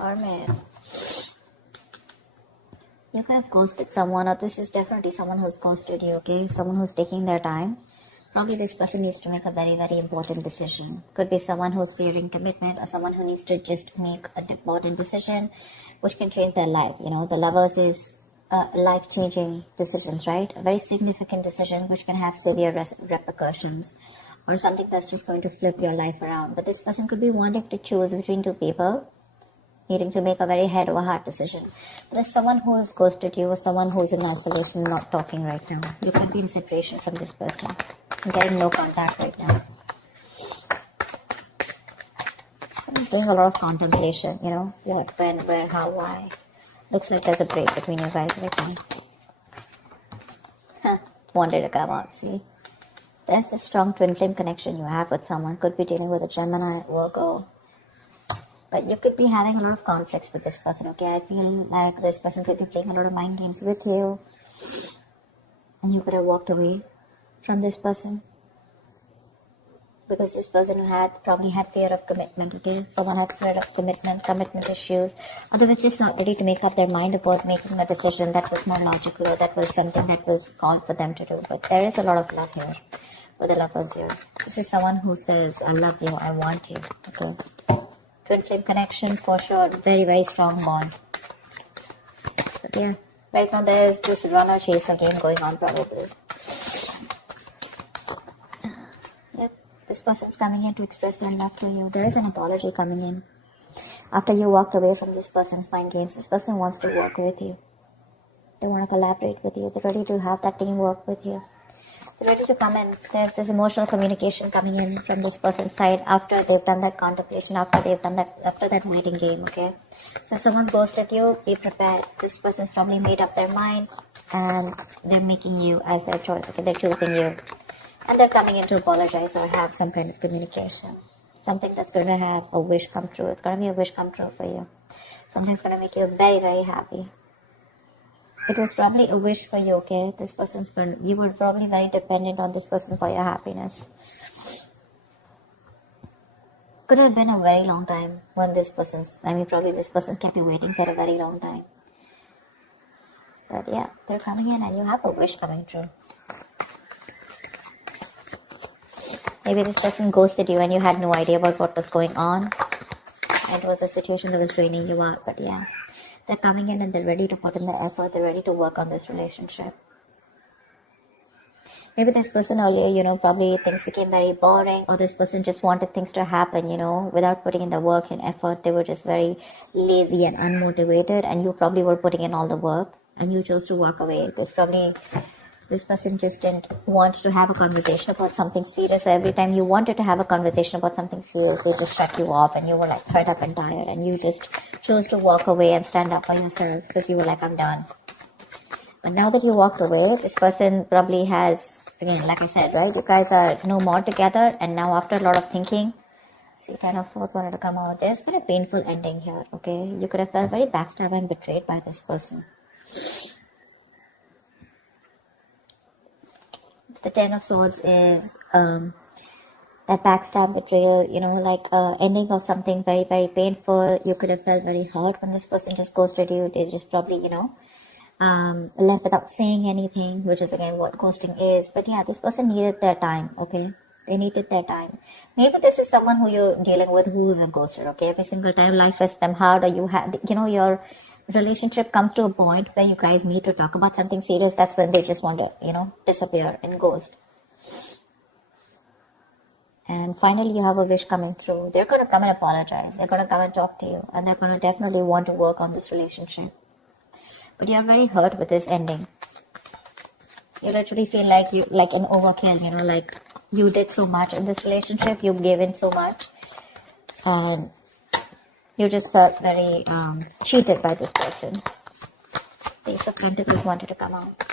Hermit. You could have ghosted someone, or this is definitely someone who's ghosted you, okay? Someone who's taking their time. Probably this person needs to make a very, very important decision. Could be someone who's fearing commitment, or someone who needs to just make an important decision which can change their life. You know, the lovers is life-changing decisions, right? A very significant decision which can have severe repercussions, or something that's just going to flip your life around. But this person could be wanting to choose between two people, needing to make a very head over heart decision. There's someone who has ghosted you, or someone who's in isolation, not talking right now. You could be in separation from this person. I'm getting no contact right now. Someone's doing a lot of contemplation, you know, what, when, where, how, why. Looks like there's a break between you guys right now. Wanted to come out, see? There's a strong twin flame connection you have with someone. Could be dealing with a Gemini, Virgo. But you could be having a lot of conflicts with this person, okay? I feel like this person could be playing a lot of mind games with you. And you could have walked away from this person. Because this person probably had fear of commitment, okay? Someone had fear of commitment issues. Or they were just not ready to make up their mind about making a decision that was more logical, or that was something that was called for them to do. But there is a lot of love here with the lovers here. This is someone who says, I love you, I want you, okay? Twin flame connection for sure. Very, very strong bond. But yeah, right now there's this runner chaser game going on probably. Yep, this person's coming in to express their love to you. There is an apology coming in. After you walked away from this person's mind games, this person wants to work with you. They want to collaborate with you. They're ready to have that teamwork with you. They're ready to come in. There's this emotional communication coming in from this person's side after they've done that contemplation, after that waiting game, okay? So if someone's ghosted you, be prepared. This person's probably made up their mind and they're making you as their choice, okay? They're choosing you. And they're coming in to apologize or have some kind of communication. Something that's going to have a wish come true. It's going to be a wish come true for you. Something's going to make you very, very happy. It was probably a wish for you, okay? This person's you were probably very dependent on this person for your happiness. Could have been a very long time when probably this person's kept you waiting for a very long time. But yeah, they're coming in and you have a wish coming true. Maybe this person ghosted you and you had no idea about what was going on. It was a situation that was draining you out, but yeah. They're coming in and they're ready to put in the effort. They're ready to work on this relationship. Maybe this person earlier, probably things became very boring, or this person just wanted things to happen, without putting in the work and effort. They were just very lazy and unmotivated, and you probably were putting in all the work and you chose to walk away. This person just didn't want to have a conversation about something serious. So every time you wanted to have a conversation about something serious, they just shut you off and you were like fed up and tired, and you just chose to walk away and stand up for yourself because you were like, I'm done. But now that you walked away, this person probably has, again, like I said, right? You guys are no more together, and now after a lot of thinking, see, 10 of Swords wanted to come out. There's been a painful ending here, okay? You could have felt very backstabbed and betrayed by this person. The 10 of Swords is that backstab, betrayal, ending of something very, very painful. You could have felt very hurt when this person just ghosted you. They just probably, left without saying anything, which is again what ghosting is. But yeah, this person needed their time, okay? They needed their time. Maybe this is someone who you're dealing with who's a ghoster, okay? Every single time life hits them hard, or you have, your relationship comes to a point where you guys need to talk about something serious. That's when they just want to, disappear and ghost. And finally, you have a wish coming through. They're going to come and apologize. They're going to come and talk to you. And they're going to definitely want to work on this relationship. But you're very hurt with this ending. You literally feel like an overkill, like you did so much in this relationship. You gave in so much. And you just felt very cheated by this person. The Ace of Pentacles wanted to come out.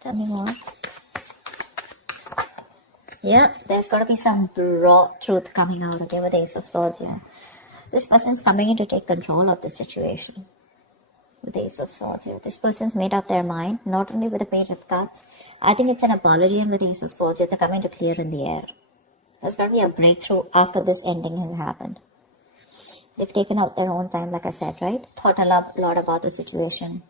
Tell me more. Yeah, there's got to be some raw truth coming out, okay, with the Ace of Swords here. This person's coming in to take control of the situation. With the Ace of Swords here. This person's made up their mind, not only with the Page of Cups. I think it's an apology, and with the Ace of Swords here, they're coming to clear in the air. There's going to be a breakthrough after this ending has happened. They've taken out their own time, like I said, right? Thought a lot about the situation.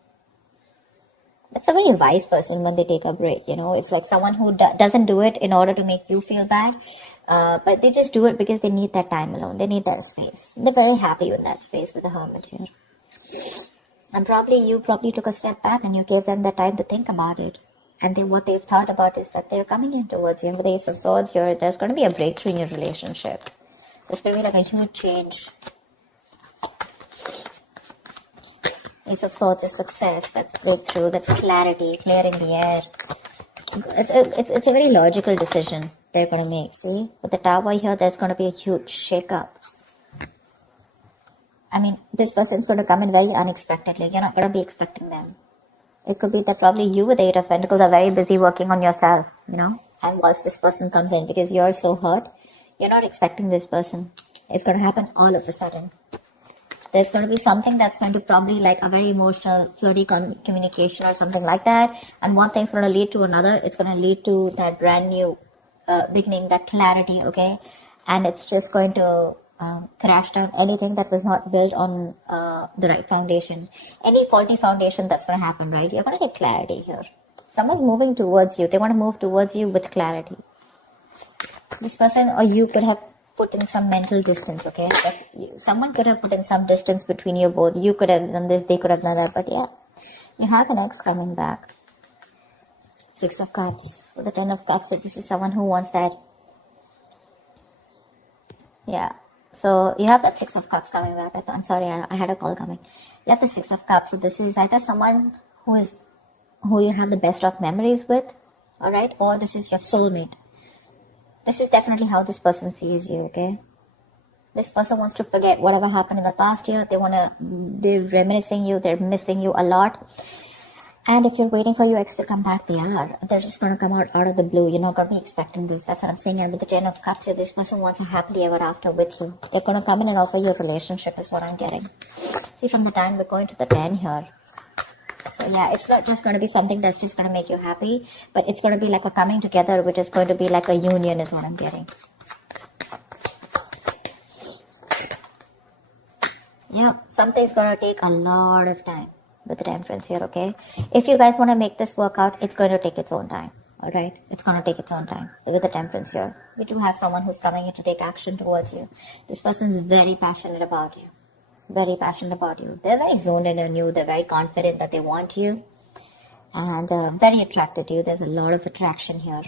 That's a very wise person when they take a break, you know. It's like someone who doesn't do it in order to make you feel bad, but they just do it because they need that time alone. They need that space. They're very happy with that space with the Hermit here. And you probably took a step back and you gave them the time to think about it. And what they've thought about is that they're coming in towards you. With the Ace of Swords here, there's going to be a breakthrough in your relationship. There's going to be like a huge change. Ace of Swords is success, that's breakthrough, that's clarity, clearing the air. It's a very logical decision they're going to make, see? With the Tower here, there's going to be a huge shake-up. I mean, this person's going to come in very unexpectedly. You're not going to be expecting them. It could be that probably you with the Eight of Pentacles are very busy working on yourself, you know? And once this person comes in, because you're so hurt, you're not expecting this person. It's going to happen all of a sudden. There's going to be something that's going to probably like a very emotional, flirty communication or something like that. And one thing's going to lead to another. It's going to lead to that brand new beginning, that clarity, okay? And it's just going to crash down anything that was not built on the right foundation. Any faulty foundation that's going to happen, right? You're going to get clarity here. Someone's moving towards you. They want to move towards you with clarity. This person or you could have put in some mental distance, okay? Someone could have put in some distance between you both. You could have done this, they could have done that, but yeah, you have an ex coming back. Six of Cups with the Ten of Cups. So this is someone who wants that. Yeah. So you have that Six of Cups coming back. I'm sorry, I had a call coming. You have the Six of Cups. So this is either someone who you have the best of memories with, all right, or this is your soulmate. This is definitely how this person sees you, okay? This person wants to forget whatever happened in the past year. They're reminiscing you. They're missing you a lot. And if you're waiting for your ex to come back, they are. They're just going to come out of the blue. You're not going to be expecting this. That's what I'm saying. And with the Ten of Cups here, this person wants a happily ever after with you. They're going to come in and offer you a relationship is what I'm getting. See, from the time we're going to the 10 here. So yeah, it's not just going to be something that's just going to make you happy, but it's going to be like a coming together, which is going to be like a union is what I'm getting. Yeah, something's going to take a lot of time with the Temperance here, okay? If you guys want to make this work out, it's going to take its own time, all right? It's going to take its own time with the Temperance here. We do have someone who's coming in to take action towards you. This person's very passionate about you. Very passionate about you. They're very zoned in on you. They're very confident that they want you. And very attracted to you. There's a lot of attraction here.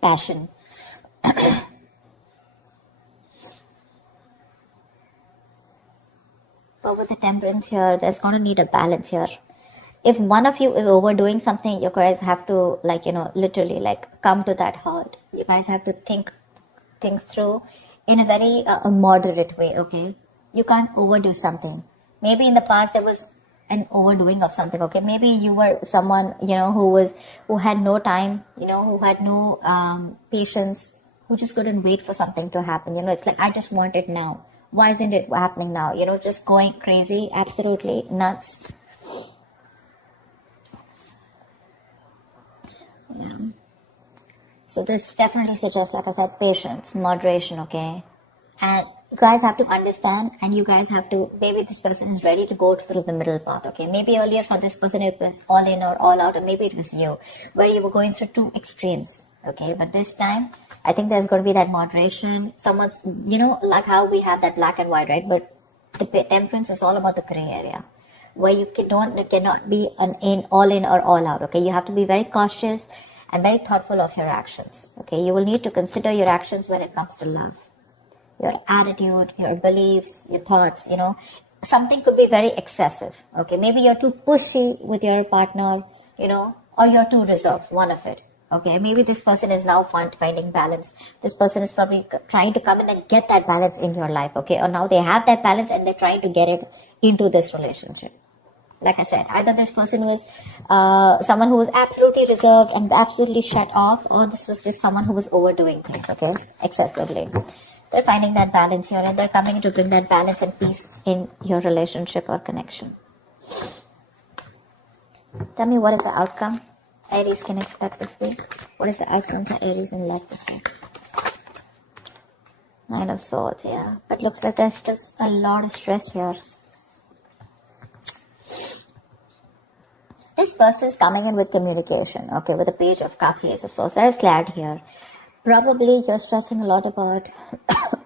Passion. But with the Temperance here, there's going to need a balance here. If one of you is overdoing something, you guys have to, like, you know, literally, like, come to that halt. You guys have to think through in a very moderate way, okay? You can't overdo something. Maybe in the past there was an overdoing of something, okay? Maybe you were someone, you know, who had no time, you know, who had no patience, who just couldn't wait for something to happen. You know, it's like, I just want it now. Why isn't it happening now? You know, just going crazy, absolutely nuts. Yeah. So this definitely suggests, like I said, patience, moderation, okay? And you guys have to understand, and you guys have to, maybe this person is ready to go through the middle path, okay? Maybe earlier for this person it was all in or all out, or maybe it was you, where you were going through two extremes, okay? But this time, I think there's going to be that moderation. Someone's, you know, like how we have that black and white, right? But the Temperance is all about the gray area, where you cannot be all in or all out, okay? You have to be very cautious and very thoughtful of your actions, okay? You will need to consider your actions when it comes to love. Your attitude, your beliefs, your thoughts, you know, something could be very excessive, okay? Maybe you're too pushy with your partner, you know, or you're too reserved, one of it, okay? Maybe this person is now finding balance. This person is probably trying to come in and get that balance in your life, okay? Or now they have that balance and they're trying to get it into this relationship. Like I said, either this person was someone who was absolutely reserved and absolutely shut off, or this was just someone who was overdoing things, okay, excessively. They're finding that balance here, and they're coming to bring that balance and peace in your relationship or connection. Tell me, what is the outcome Aries can expect this week? What is the outcome for Aries in love this week? Nine of Swords, yeah. But looks like there's just a lot of stress here. This person is coming in with communication, okay, with a Page of Cups, Ace of Swords. There's clarity here. Probably you're stressing a lot about,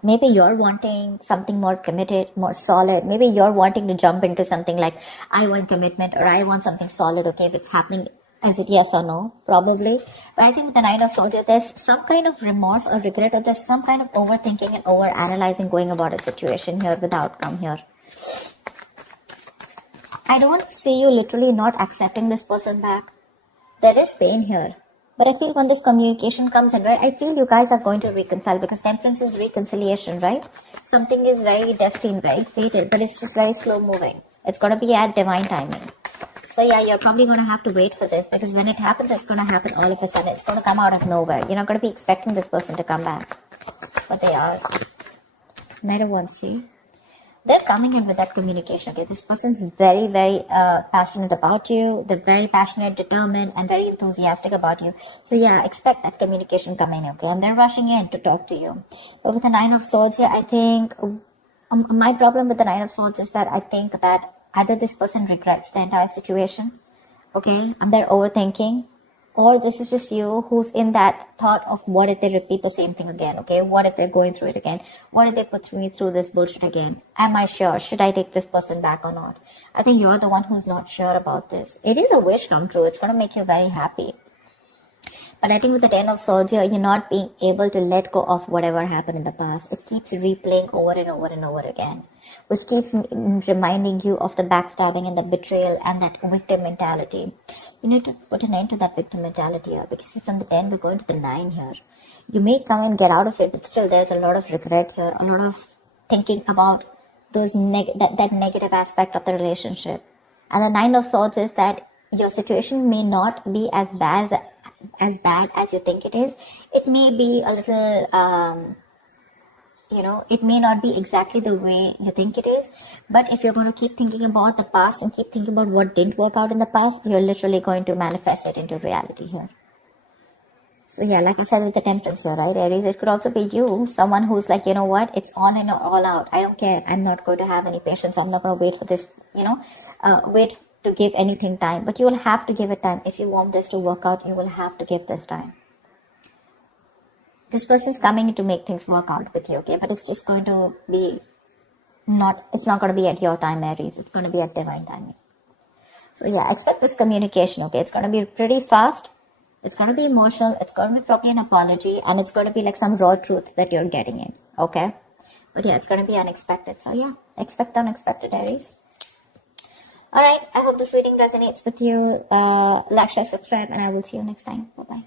maybe you're wanting something more committed, more solid. Maybe you're wanting to jump into something like, I want commitment or I want something solid, okay, if it's happening, is it yes or no? Probably. But I think with the Nine of Swords, there's some kind of remorse or regret, or there's some kind of overthinking and over-analyzing going about a situation here with the outcome here. I don't see you literally not accepting this person back. There is pain here. But I feel when this communication comes in, right, I feel you guys are going to reconcile, because Temperance is reconciliation, right? Something is very destined, very fated, but it's just very slow moving. It's going to be at divine timing. So yeah, you're probably going to have to wait for this, because when it happens, it's going to happen all of a sudden. It's going to come out of nowhere. You're not going to be expecting this person to come back. But they are. Knight of Wands, see? They're coming in with that communication, okay? This person's very, very passionate about you. They're very passionate, determined, and very enthusiastic about you. So yeah, expect that communication coming, okay? And they're rushing in to talk to you. But with the Nine of Swords here, I think my problem with the Nine of Swords is that I think that either this person regrets the entire situation, okay? And they're overthinking. Or this is just you who's in that thought of, what if they repeat the same thing again, okay? What if they're going through it again? What if they put me through this bullshit again? Am I sure? Should I take this person back or not? I think you're the one who's not sure about this. It is a wish come true. It's going to make you very happy. But I think with the Ten of Swords here, you're not being able to let go of whatever happened in the past. It keeps replaying over and over and over again, which keeps reminding you of the backstabbing and the betrayal and that victim mentality. You need to put an end to that victim mentality here, because from the 10 we're going to the 9 here. You may come and get out of it, but still there's a lot of regret here, a lot of thinking about those that negative aspect of the relationship. And the 9 of Swords is that your situation may not be as bad as you think it is. It may be a little it may not be exactly the way you think it is, but if you're going to keep thinking about the past and keep thinking about what didn't work out in the past, you're literally going to manifest it into reality here. So yeah, like I said with the Temperance here, right, Aries, it could also be you, someone who's like, you know what, it's all in or all out. I don't care. I'm not going to have any patience. I'm not going to wait for this, wait to give anything time. But you will have to give it time. If you want this to work out, you will have to give this time. This person is coming in to make things work out with you, okay? But it's just going to be it's not going to be at your time, Aries. It's going to be at divine timing. So yeah, expect this communication, okay? It's going to be pretty fast. It's going to be emotional. It's going to be probably an apology. And it's going to be like some raw truth that you're getting in, okay? But yeah, it's going to be unexpected. So yeah, expect the unexpected, Aries. Alright, I hope this reading resonates with you. Like, share, subscribe, and I will see you next time. Bye-bye.